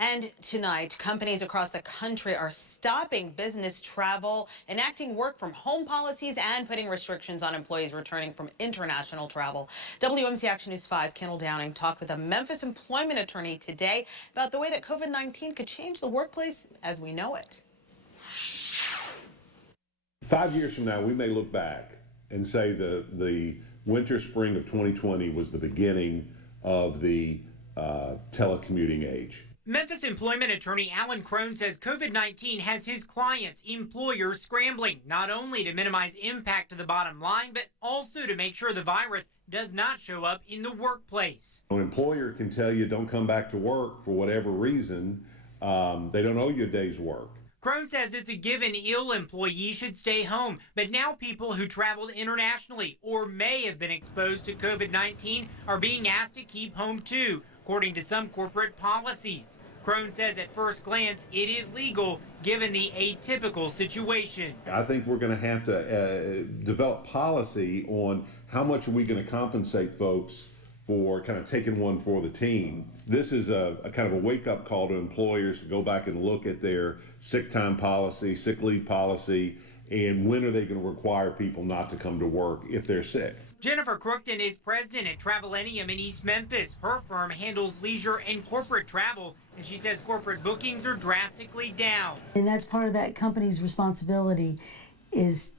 And tonight, companies across the country are stopping business travel, enacting work from home policies, and putting restrictions on employees returning from international travel. WMC Action News 5's Kendall Downing talked with a Memphis employment attorney today about the way that COVID-19 could change the workplace as we know it. 5 years from now, we may look back and say the winter spring of 2020 was the beginning of the telecommuting age. Memphis employment attorney Alan Crone says COVID-19 has his clients, employers scrambling, not only to minimize impact to the bottom line, but also to make sure the virus does not show up in the workplace. An employer can tell you don't come back to work for whatever reason. They don't owe you a day's work. Crone says it's a given ill employee should stay home, but now people who traveled internationally or may have been exposed to COVID-19 are being asked to keep home too, according to some corporate policies. Crone says at first glance it is legal given the atypical situation. I think we're going to have to develop policy on how much are we going to compensate folks for kind of taking one for the team. This is a kind of a wake-up call to employers to go back and look at their sick time policy, sick leave policy, and when are they going to require people not to come to work if they're sick. Jennifer Crookton is president at Travelenium in East Memphis. Her firm handles leisure and corporate travel, and she says corporate bookings are drastically down. And that's part of that company's responsibility is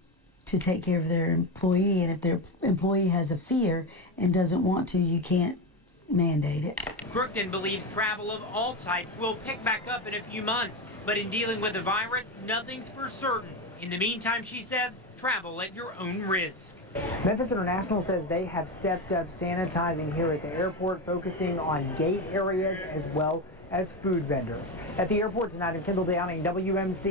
to take care of their employee, and if their employee has a fear and doesn't want to, you can't mandate it. Crookton believes travel of all types will pick back up in a few months, but in dealing with the virus, nothing's for certain. In the meantime, she says, travel at your own risk. Memphis International says they have stepped up sanitizing here at the airport, focusing on gate areas as well as food vendors. At the airport tonight, I'm Kendall Downing, WMC.